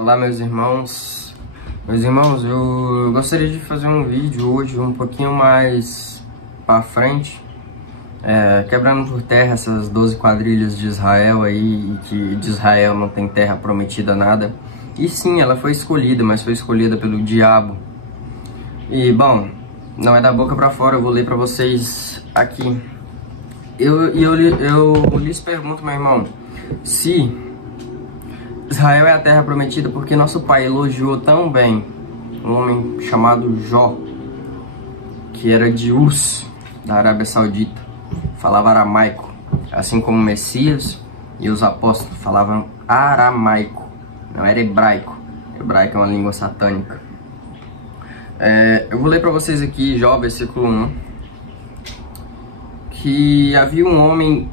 Olá, meus irmãos. Eu gostaria de fazer um vídeo hoje um pouquinho mais para frente, quebrando por terra essas 12 quadrilhas de Israel aí, que de Israel não tem terra prometida nada. E sim, ela foi escolhida, mas foi escolhida pelo diabo. E bom, não é da boca para fora, eu vou ler para vocês aqui. Eu lhes pergunto, meu irmão, se Israel é a terra prometida porque nosso pai elogiou tão bem um homem chamado Jó, que era de Uz, da Arábia Saudita, falava aramaico, assim como o Messias e os apóstolos falavam aramaico, não era hebraico. Hebraico é uma língua satânica. Eu vou ler para vocês aqui Jó, versículo 1, que havia um homem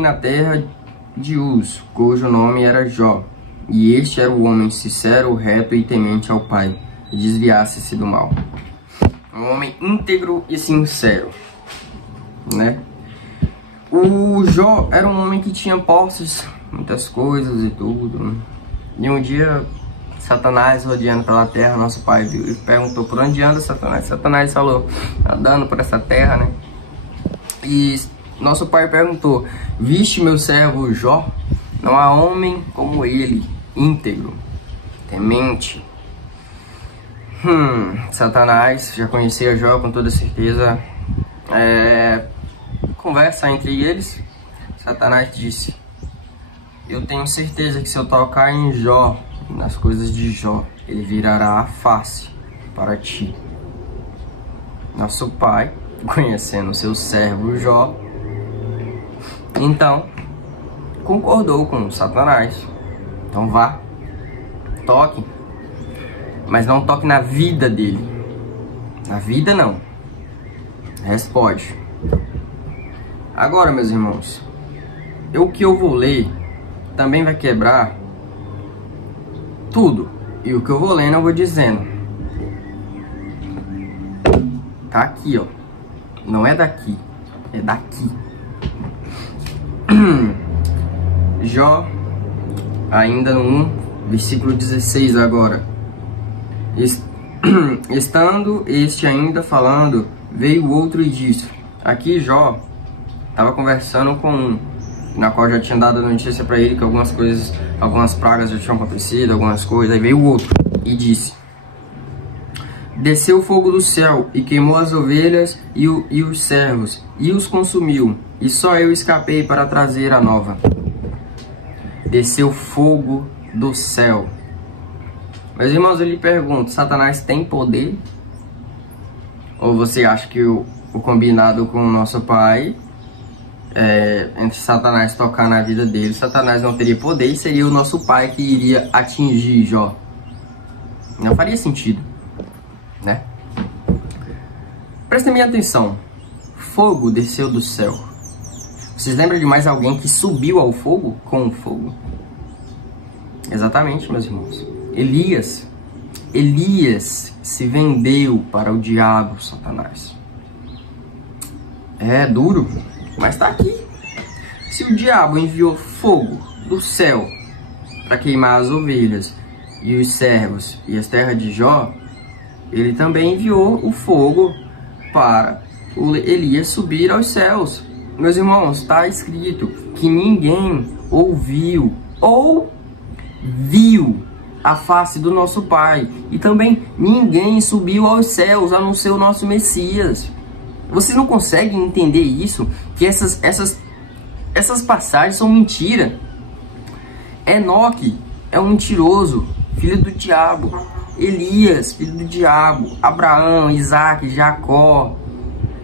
na terra de Uz, cujo nome era Jó, e este era o homem sincero, reto e temente ao Pai, e desviasse-se do mal. Um homem íntegro e sincero, né? O Jó era um homem que tinha posses, muitas coisas e tudo, né? E um dia, Satanás, rodeando pela terra, nosso pai viu e perguntou: por onde anda Satanás? Satanás falou: andando por essa terra, né? E nosso pai perguntou: viste meu servo Jó? Não há homem como ele, íntegro, temente. Satanás já conhecia Jó com toda certeza. Conversa entre eles, Satanás disse: eu tenho certeza que se eu tocar em Jó, nas coisas de Jó, ele virará a face para ti. Nosso pai, conhecendo seu servo Jó, então concordou com Satanás. Então vá, toque, mas não toque na vida dele. Na vida não. Responde. Agora, meus irmãos, o que eu vou ler também vai quebrar tudo. E o que eu vou lendo eu vou dizendo. Tá aqui, ó. Não é daqui, é daqui. Jó, ainda no 1, versículo 16 agora. Estando este ainda falando, veio o outro e disse. Aqui Jó estava conversando com um, na qual já tinha dado a notícia para ele que algumas coisas, algumas pragas já tinham acontecido, algumas coisas. Aí veio o outro e disse: desceu fogo do céu e queimou as ovelhas e os servos e os consumiu, e só eu escapei para trazer a nova. Desceu fogo do céu. Meus irmãos, eu lhe pergunto: Satanás tem poder? Ou você acha que o combinado com o nosso pai, entre Satanás tocar na vida dele, Satanás não teria poder e seria o nosso pai que iria atingir Jó? Não faria sentido, né? Prestem minha atenção. Fogo desceu do céu. Vocês lembram de mais alguém que subiu ao fogo com o fogo? Exatamente, meus irmãos. Elias se vendeu para o diabo, Satanás. É duro, mas tá aqui. Se o diabo enviou fogo do céu para queimar as ovelhas e os servos e as terras de Jó, ele também enviou o fogo para o Elias subir aos céus. Meus irmãos, está escrito que ninguém ouviu ou viu a face do nosso Pai. E também ninguém subiu aos céus a não ser o nosso Messias. Vocês não conseguem entender isso? Que essas passagens são mentira. Enoque é um mentiroso, filho do diabo. Elias, filho do diabo. Abraão, Isaac, Jacó,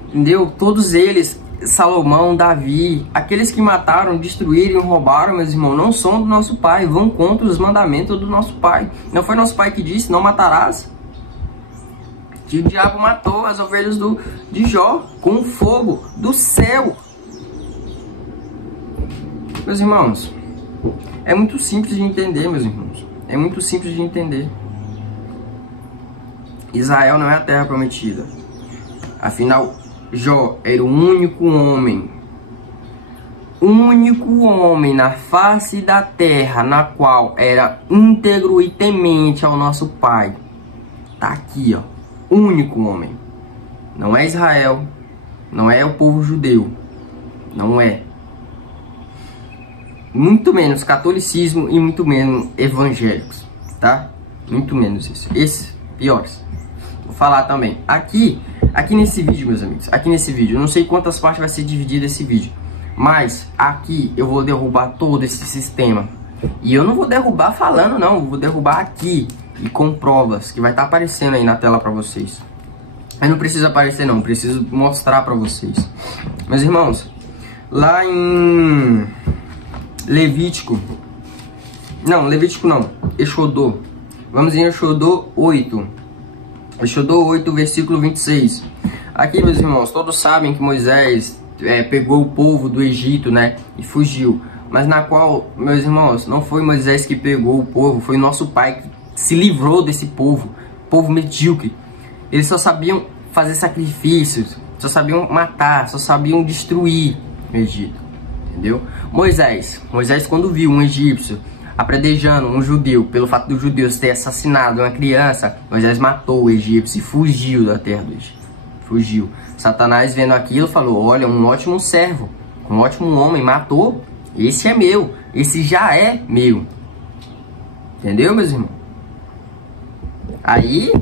entendeu? Todos eles, Salomão, Davi, aqueles que mataram, destruíram e roubaram, meus irmãos, não são do nosso pai, vão contra os mandamentos do nosso pai. Não foi nosso pai que disse: não matarás? Que o diabo matou as ovelhas de Jó com fogo do céu. Meus irmãos, é muito simples de entender, meus irmãos. É muito simples de entender. Israel não é a terra prometida. Afinal, Jó era o único homem único homem na face da terra, na qual era íntegro e temente ao nosso Pai. Tá aqui, ó. Único homem. Não é Israel, não é o povo judeu, não é. Muito menos catolicismo e muito menos evangélicos, tá? Muito menos isso. Esses piores. Vou falar também. Aqui nesse vídeo, meus amigos, aqui nesse vídeo, eu não sei quantas partes vai ser dividido esse vídeo, mas aqui eu vou derrubar todo esse sistema. E eu não vou derrubar falando, não. Eu vou derrubar aqui e com provas, que vai estar aparecendo aí na tela pra vocês. Mas não precisa aparecer, não. Preciso mostrar pra vocês. Meus irmãos, lá em Levítico... Não, Levítico não. Exodô. Vamos em Exodô 8. Exodô 8, versículo 26. Aqui, meus irmãos, todos sabem que Moisés pegou o povo do Egito, né? E fugiu. Mas na qual, meus irmãos, não foi Moisés que pegou o povo. Foi nosso pai que se livrou desse povo. Povo medíocre. Eles só sabiam fazer sacrifícios. Só sabiam matar. Só sabiam destruir o Egito. Entendeu? Moisés quando viu um egípcio apredejando um judeu, pelo fato dos judeus ter assassinado uma criança, Moisés matou o egípcio e fugiu da terra do Egito. Fugiu. Satanás, vendo aquilo, falou: olha, um ótimo servo, um ótimo homem, matou. Esse é meu. Esse já é meu. Entendeu, meus irmãos? Aí,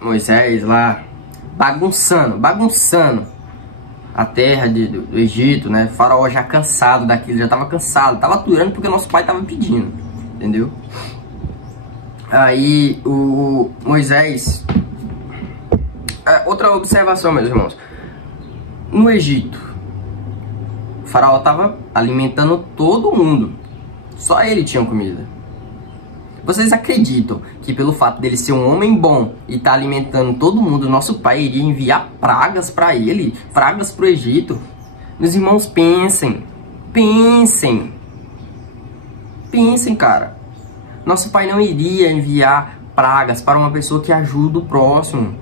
Moisés lá, bagunçando a terra do Egito, né? O faraó já cansado daquilo, já estava cansado, estava aturando porque nosso pai estava pedindo, entendeu? Aí o Moisés... outra observação, meus irmãos. No Egito, o faraó estava alimentando todo mundo. Só ele tinha comida. Vocês acreditam que pelo fato dele ser um homem bom e estar alimentando todo mundo, nosso pai iria enviar pragas para ele? Pragas para o Egito? Meus irmãos, pensem. Pensem, cara. Nosso pai não iria enviar pragas para uma pessoa que ajuda o próximo.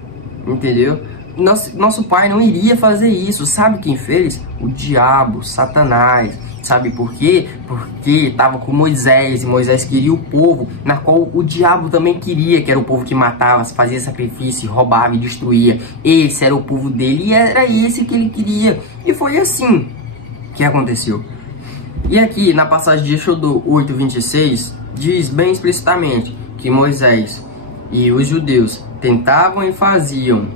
Entendeu? Nosso pai não iria fazer isso. Sabe quem fez? O diabo, Satanás. Sabe por quê? Porque estava com Moisés e Moisés queria o povo, na qual o diabo também queria, que era o povo que matava, fazia sacrifício, roubava e destruía. Esse era o povo dele e era esse que ele queria. E foi assim que aconteceu. E aqui na passagem de Exodô 8:26 diz bem explicitamente que Moisés e os judeus tentavam e faziam,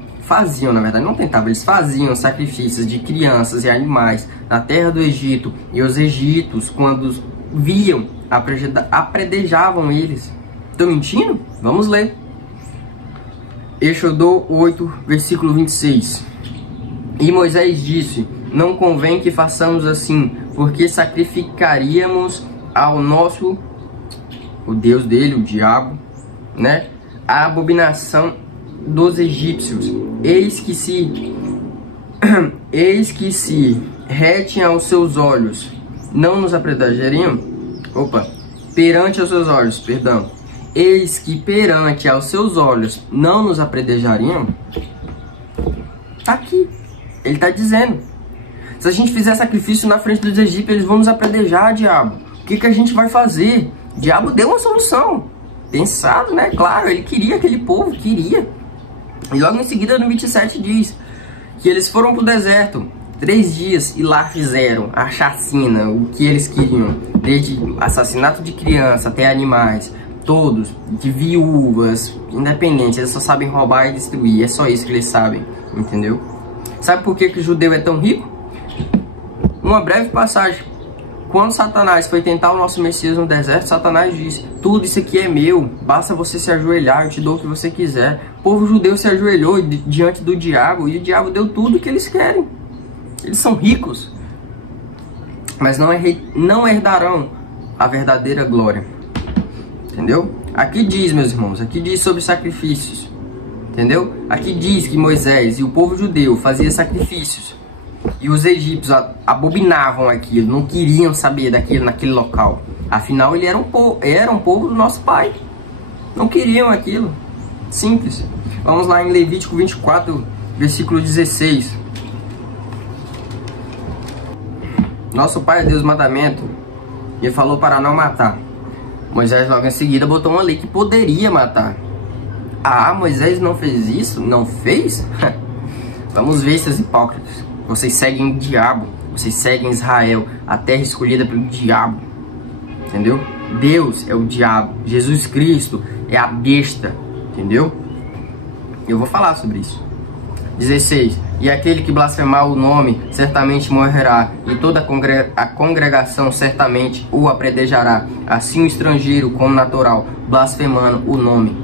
na verdade não tentavam, eles faziam sacrifícios de crianças e animais na terra do Egito, e os egípcios, quando viam, apredejavam eles. Estão mentindo? Vamos ler. Exodô 8, versículo 26. E Moisés disse: não convém que façamos assim, porque sacrificaríamos ao nosso, o Deus dele, o diabo, né, a abominação dos egípcios. Eis que se retem aos seus olhos, não nos apredejariam? Perante aos seus olhos, perdão. Eis que perante aos seus olhos não nos apredejariam? Tá aqui. Ele tá dizendo: se a gente fizer sacrifício na frente dos egípcios, eles vão nos apredejar, diabo. O que a gente vai fazer? O diabo deu uma solução. Pensado, né? Claro, ele queria aquele povo, queria. E logo em seguida, no 27, diz que eles foram pro deserto 3 dias e lá fizeram a chacina, o que eles queriam. Desde assassinato de criança até animais, todos, de viúvas, independentes. Eles só sabem roubar e destruir, é só isso que eles sabem, entendeu? Sabe por que o judeu é tão rico? Uma breve passagem. Quando Satanás foi tentar o nosso Messias no deserto, Satanás disse: tudo isso aqui é meu, basta você se ajoelhar, eu te dou o que você quiser. O povo judeu se ajoelhou diante do diabo, e o diabo deu tudo o que eles querem. Eles são ricos, mas não herdarão a verdadeira glória. Entendeu? Aqui diz, meus irmãos, aqui diz sobre sacrifícios. Entendeu? Aqui diz que Moisés e o povo judeu faziam sacrifícios. E os egípcios abominavam aquilo, não queriam saber daquilo naquele local. Afinal, ele era um povo do nosso pai. Não queriam aquilo. Simples. Vamos lá em Levítico 24, versículo 16. Nosso pai deu os mandamentos e falou para não matar. Moisés logo em seguida botou uma lei que poderia matar. Ah, Moisés não fez isso? Não fez? Vamos ver, seus hipócritas. Vocês seguem o diabo. Vocês seguem Israel, a terra escolhida pelo diabo. Entendeu? Deus é o diabo. Jesus Cristo é a besta. Entendeu? Eu vou falar sobre isso. 16. E aquele que blasfemar o nome certamente morrerá, e toda a congregação certamente o apredejará, assim o estrangeiro como natural, blasfemando o nome.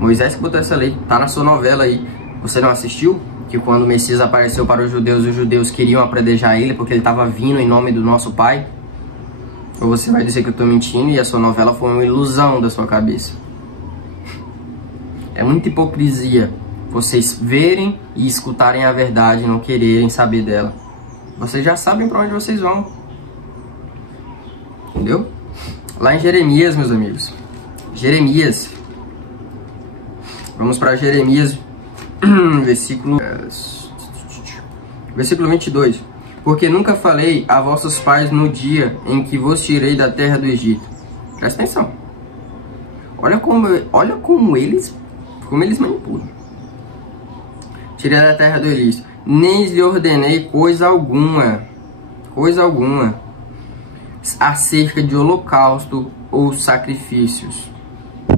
Moisés que botou essa lei, tá na sua novela aí. Você não assistiu? Que quando o Messias apareceu para os judeus queriam apredejar ele porque ele estava vindo em nome do nosso Pai? Ou você vai dizer que eu estou mentindo e a sua novela foi uma ilusão da sua cabeça? É muita hipocrisia vocês verem e escutarem a verdade e não quererem saber dela. Vocês já sabem para onde vocês vão. Entendeu? Lá em Jeremias, meus amigos. Jeremias. Vamos para Jeremias, versículo 22. Porque nunca falei a vossos pais no dia em que vos tirei da terra do Egito. Presta atenção. Olha como eles manipulam. Tirei da terra do Egito. Nem lhe ordenei coisa alguma acerca de holocausto ou sacrifícios.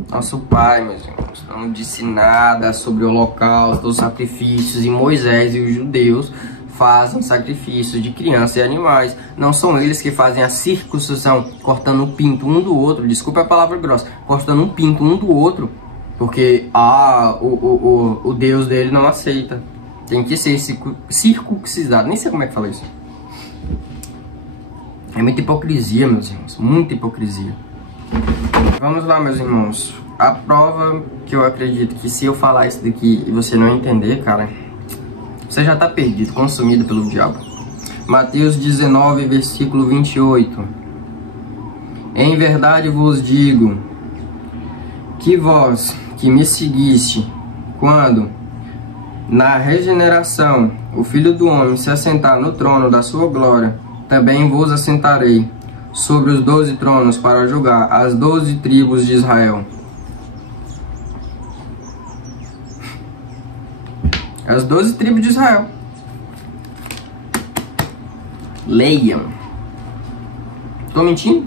Nosso pai, meus irmãos, não disse nada sobre holocausto ou sacrifícios, e Moisés e os judeus fazem sacrifícios de crianças e animais. Não são eles que fazem a circuncisão, cortando o pinto um do outro, desculpa a palavra grossa, cortando um pinto um do outro, porque o Deus dele não aceita. Tem que ser circuncidado, nem sei como é que fala isso. É muita hipocrisia, meus irmãos, muita hipocrisia. Vamos lá, meus irmãos. A prova que eu acredito que se eu falar isso daqui e você não entender, cara, você já está perdido, consumido pelo diabo. Mateus 19, versículo 28. Em verdade vos digo que vós que me seguiste, quando na regeneração o Filho do Homem se assentar no trono da sua glória, também vos assentarei sobre os 12 tronos para julgar as 12 tribos de Israel. As 12 tribos de Israel. Leiam. Tô mentindo?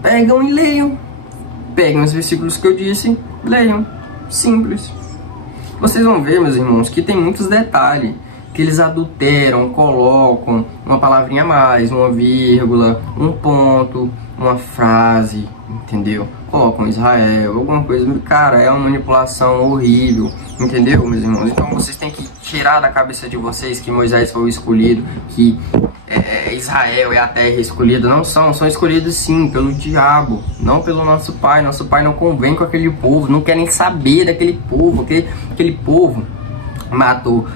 Pegam e leiam. Peguem os versículos que eu disse, leiam. Simples. Vocês vão ver, meus irmãos, que tem muitos detalhes que eles adulteram, colocam uma palavrinha a mais, uma vírgula, um ponto, uma frase, entendeu? Colocam Israel, alguma coisa. Cara, é uma manipulação horrível, entendeu, meus irmãos? Então vocês têm que tirar da cabeça de vocês que Moisés foi o escolhido, que Israel é a terra escolhida. Não são escolhidos sim pelo diabo, não pelo nosso pai. Nosso pai não convém com aquele povo, não quer nem saber daquele povo. Aquele povo matou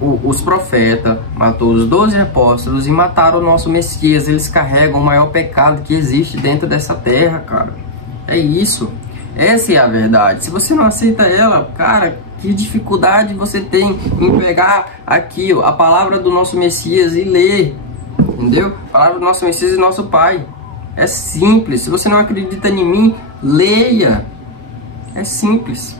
os profetas, matou os 12 apóstolos e mataram o nosso Messias. Eles carregam o maior pecado que existe dentro dessa terra, cara. É isso. Essa é a verdade. Se você não aceita ela, cara, que dificuldade você tem em pegar aqui, ó, a palavra do nosso Messias e ler, entendeu? A palavra do nosso Messias e nosso Pai. É simples. Se você não acredita em mim, leia. É simples.